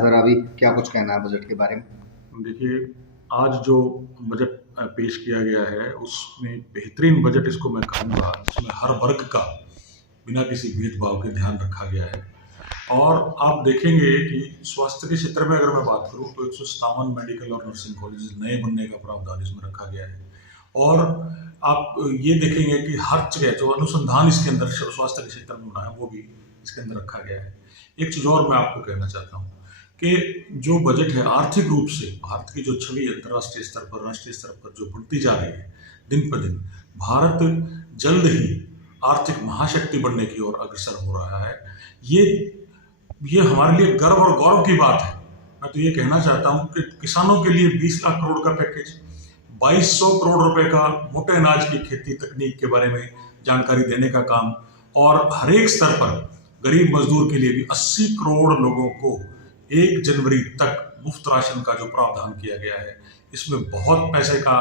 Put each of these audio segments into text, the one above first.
Sir, अभी क्या कुछ कहना है बजट के बारे में? देखिए, आज जो बजट पेश किया गया है उसमें बेहतरीन बजट इसको मैं कहूँगा, जिसमें हर वर्ग का बिना किसी भेदभाव के ध्यान रखा गया है। और आप देखेंगे कि स्वास्थ्य के क्षेत्र में अगर मैं बात करूँ तो 157 मेडिकल और नर्सिंग कॉलेज नए बनने का प्रावधान इसमें रखा गया है। और आप ये देखेंगे कि हर जगह जो अनुसंधान इसके अंदर स्वास्थ्य के क्षेत्र में होना है वो भी इसके अंदर रखा गया है। एक चीज़ और मैं आपको कहना चाहता हूँ कि जो बजट है आर्थिक रूप से भारत की जो छवि अंतर्राष्ट्रीय स्तर पर, राष्ट्रीय स्तर पर जो बढ़ती जा रही है दिन पर दिन, भारत जल्द ही आर्थिक महाशक्ति बनने की ओर अग्रसर हो रहा है। ये हमारे लिए गर्व और गौरव की बात है। मैं तो ये कहना चाहता हूँ कि किसानों के लिए 20 लाख करोड़ का पैकेज, 2200 करोड़ रुपए का मोटे अनाज की खेती तकनीक के बारे में जानकारी देने का काम, और हर एक स्तर पर गरीब मजदूर के लिए भी 80 करोड़ लोगों को 1 जनवरी तक मुफ्त राशन का जो प्रावधान किया गया है। इसमें बहुत पैसे का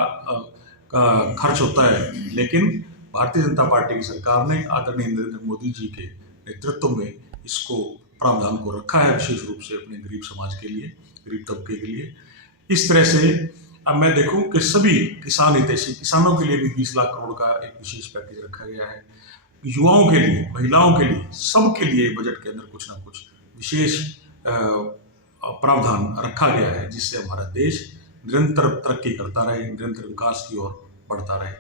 खर्च होता है, लेकिन भारतीय जनता पार्टी की सरकार ने आदरणीय नरेंद्र मोदी जी के नेतृत्व में इसको प्रावधान को रखा है, विशेष रूप से अपने गरीब समाज के लिए, गरीब तबके के लिए। इस तरह से अब मैं देखूं कि सभी किसान हितैषी किसानों के लिए भी 20 लाख करोड़ का एक विशेष पैकेज रखा गया है। युवाओं के लिए, महिलाओं के लिए, सबके लिए बजट के अंदर कुछ ना कुछ विशेष प्रावधान रखा गया है, जिससे हमारा देश निरंतर तरक्की करता रहे, निरंतर विकास की ओर बढ़ता रहे।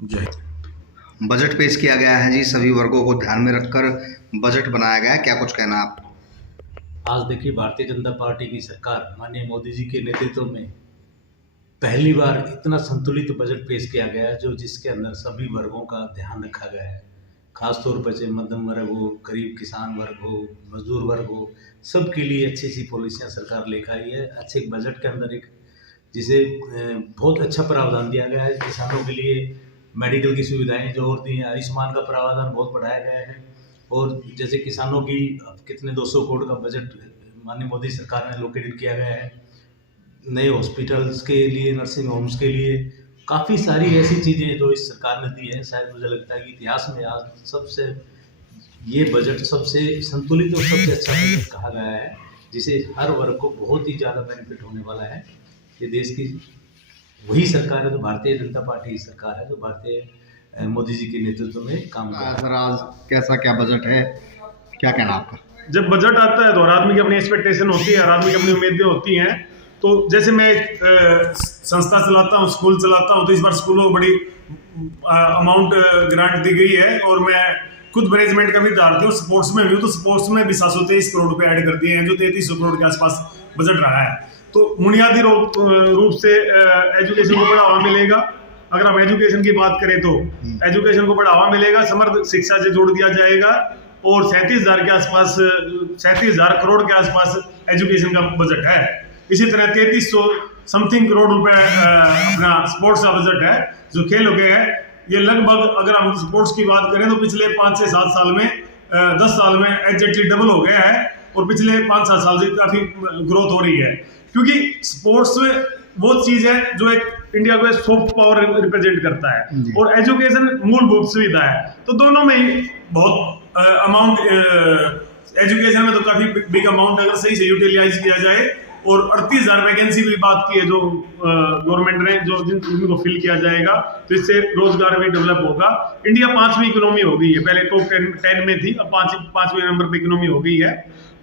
जय हिंद। बजट पेश किया गया है जी, सभी वर्गों को ध्यान में रखकर बजट बनाया गया है, क्या कुछ कहना है आप? आज देखिए, भारतीय जनता पार्टी की सरकार माननीय मोदी जी के नेतृत्व में पहली बार इतना संतुलित बजट पेश किया गया है, जो जिसके अंदर सभी वर्गों का ध्यान रखा गया है। खासतौर पर से मध्यम वर्ग हो, गरीब किसान वर्ग हो, मजदूर वर्ग हो, सबके लिए अच्छी सी पॉलिसियाँ सरकार लेकर आई है। अच्छे बजट के अंदर एक जिसे बहुत अच्छा प्रावधान दिया गया है। किसानों के लिए मेडिकल की सुविधाएं जो और दी हैं, आयुष्मान का प्रावधान बहुत बढ़ाया गया है। और जैसे किसानों की कितने 200 करोड़ का बजट माननीय मोदी सरकार ने लोकेटेड किया गया है। नए हॉस्पिटल्स के लिए, नर्सिंग होम्स के लिए काफ़ी सारी ऐसी चीज़ें जो इस सरकार ने दी है। शायद मुझे लगता है कि इतिहास में आज सबसे ये बजट सबसे संतुलित और सबसे अच्छा बजट कहा गया है, जिसे हर वर्ग को बहुत ही ज़्यादा बेनिफिट होने वाला है। ये देश की वही सरकार है, जो भारतीय जनता पार्टी की सरकार है, जो भारतीय मोदी जी के नेतृत्व में काम कर रहा है। सर, आज कैसा क्या बजट है, क्या कहना आपका? जब बजट आता है तो हर आदमी की अपनी एक्सपेक्टेशन होती है, हर आदमी की अपनी उम्मीदें होती हैं। तो जैसे मैं एक संस्था चलाता हूँ, स्कूल चलाता हूँ, तो इस बार स्कूलों को बड़ी अमाउंट ग्रांट दी गई है। और मैं खुद मैनेजमेंट का भी विद्यार्थी हूँ, स्पोर्ट्स में भी हूँ, तो स्पोर्ट्स में भी 723 करोड़ रुपए ऐड कर दिए हैं, जो 3300 करोड़ के आसपास बजट रहा है। तो बुनियादी रूप से एजुकेशन को बढ़ावा मिलेगा। अगर हम एजुकेशन की बात करें तो एजुकेशन को बढ़ावा मिलेगा, समर्थ शिक्षा से जोड़ दिया जाएगा। और 37,000 के आसपास, 37,000 करोड़ के आसपास एजुकेशन का बजट है। इसी तरह 3300 समथिंग करोड़ रुपए अपना स्पोर्ट्स का बजट है, जो खेल हो गए है। ये लगभग अगर हम स्पोर्ट्स की बात करें तो पिछले 5 से 7 साल में 10 साल में एग्जैक्टली डबल हो गया है। और पिछले 5-7 साल से काफी ग्रोथ हो रही है, क्योंकि स्पोर्ट्स में वो चीज है जो एक इंडिया को सॉफ्ट पावर रिप्रेजेंट करता है, और एजुकेशन मूलभूत सुविधा है। तो दोनों में ही बहुत अमाउंट, एजुकेशन में तो काफी बिग अमाउंट अगर सही से यूटिलाइज किया जाए। और 38,000 वैकेंसी की बात की है जो गवर्नमेंट ने, जो जिनको फिल किया जाएगा, तो इससे रोजगार भी डेवलप होगा। इंडिया 5वीं इकोनॉमी हो गई है, पहले टॉप 10 में थी, अब 5वें नंबर पे इकोनॉमी हो गई है।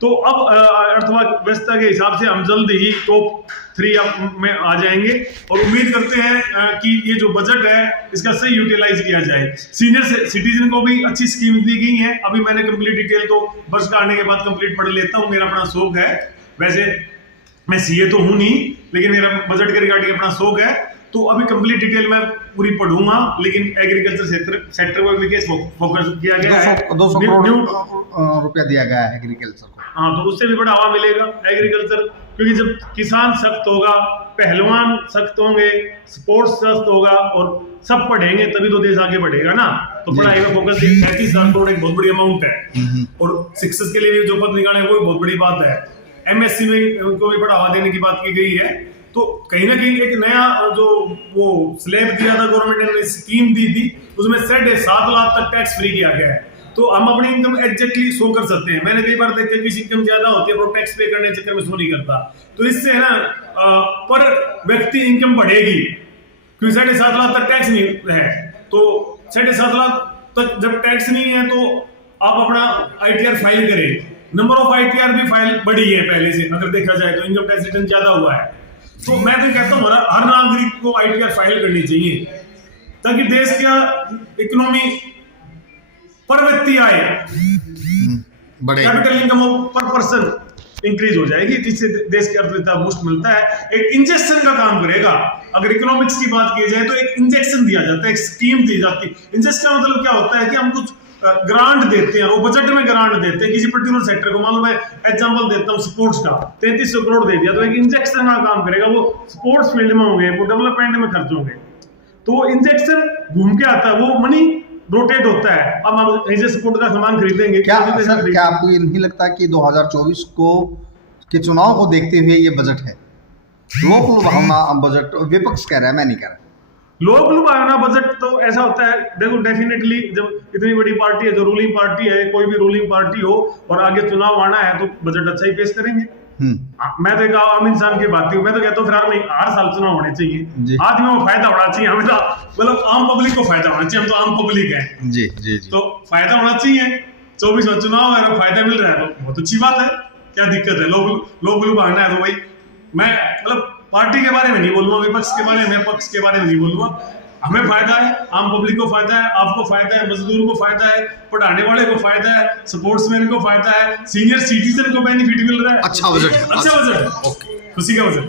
तो अब अर्थव्यवस्था के हिसाब से हम जल्द ही टॉप 3 में आ जाएंगे। और उम्मीद करते हैं कि ये जो बजट है इसका सही यूटिलाइज किया जाए। सीनियर सिटीजन को भी अच्छी स्कीम दी गई है। अभी मैंने कंप्लीट डिटेल तो वर्ष का आने के बाद कंप्लीट पढ़ लेता हूँ, मेरा अपना शौक है। वैसे मैं सीए तो हूं नहीं, लेकिन मेरा बजट के रिगार्डिंग अपना शौक है। तो अभी कंप्लीट डिटेल में पूरी पढ़ूंगा, लेकिन एग्रीकल्चर सेक्टर पर विशेष फोकस किया गया है। 200 करोड़ रुपया दिया गया है एग्रीकल्चर को। हाँ, तो उससे भी बढ़ावा मिलेगा एग्रीकल्चर, क्योंकि जब किसान सख्त होगा, पहलवान सख्त होंगे, स्पोर्ट्स सख्त होगा और सब पढ़ेंगे, तभी तो देश आगे बढ़ेगा ना। तो पढ़ाई में फोकस 37,000 करोड़ एक बहुत बड़ी अमाउंट है। और शिक्षक के लिए भी जो पद निकाले वो बहुत बड़ी बात है। एमएससी में उनको भी बढ़ावा देने की बात की गई है। तो कहीं ना कहीं एक नया जो वो स्लैब दिया था गवर्नमेंट ने, स्कीम दी थी, उसमें 7.5 लाख तक टैक्स फ्री किया गया है। तो हम अपनी इनकम एग्जैक्टली शो कर सकते हैं। मैंने कई बार देखा किसी इनकम ज्यादा होती है वो टैक्स पे करने के चक्कर में शो नहीं करता, तो इससे है ना पर व्यक्ति इनकम बढ़ेगी, क्योंकि 7.5 लाख तक टैक्स नहीं है। तो 7.5 लाख तक जब टैक्स नहीं है तो आप अपना ITR फाइल करें। नंबर ऑफ ITR भी फाइल बढ़ी है पहले से, अगर देखा जाए तो इनकम टैक्स रिटर्न ज्यादा हुआ है। तो मैं तो कहता हूँ हर नागरिक को ITR फाइल करनी चाहिए, ताकि देश का इकोनॉमी पर व्यक्ति आए, बड़े कैपिटल इनकम पर पर्सन इंक्रीज हो जाएगी, जिससे देश की अर्थव्यवस्था बूस्ट मिलता है। एक इंजेक्शन का काम करेगा। अगर इकोनॉमिक्स की बात की जाए तो एक इंजेक्शन दिया जाता है, एक स्कीम दी जाती है। इंजेक्शन का मतलब क्या होता है कि हम कुछ ग्रांट देते हैं, वो बजट में ग्रांट देते हैं किसी पर्टिकुलर सेक्टर को। मान लो मैं एग्जांपल देता हूँ स्पोर्ट्स का, 3300 करोड़ दे दिया, तो एक इंजेक्शन का काम करेगा। वो स्पोर्ट्स फील्ड में होंगे, वो डेवलपमेंट में खर्च होंगे, तो इंजेक्शन घूम के आता है, वो मनी रोटेट होता है। अब हम ऐसे सपोर्ट का सामान खरीदेंगे, क्या आपको ये नहीं लगता कि 2024 के चुनाव को देखते हुए ये बजट है लोक लुभावना बजट? विपक्ष कह रहा है, मैं नहीं कह रहा। लोक लुभावना बजट तो ऐसा होता है, देखो डेफिनेटली जब इतनी बड़ी पार्टी है, जो रूलिंग पार्टी है, कोई भी रूलिंग पार्टी हो और आगे चुनाव आना है तो बजट अच्छा ही पेश करेंगे। मैं तो एक आम इंसान की बात हूँ, मैं तो कहता हूँ फिर हर साल चुनाव होने चाहिए, आदमी को फायदा होना चाहिए, हमें मतलब आम पब्लिक को फायदा होना चाहिए। हम तो आम पब्लिक है जी जी जी, तो फायदा होना चाहिए। 24 में चुनाव है, फायदा मिल रहा है तो बहुत अच्छी बात है, क्या दिक्कत है? लोग लुभाना है तो भाई मैं मतलब पार्टी के बारे में नहीं बोलूंगा, विपक्ष के बारे में, पक्ष के बारे में नहीं बोलूंगा। हमें फायदा है, आम पब्लिक को फायदा है, आपको फायदा है, मजदूर को फायदा है, पढ़ाने वाले को फायदा है, स्पोर्ट्समैन को फायदा है, सीनियर सिटीजन को बेनिफिट मिल रहा है। अच्छा बजट, अच्छा बजट, खुशी का बजट।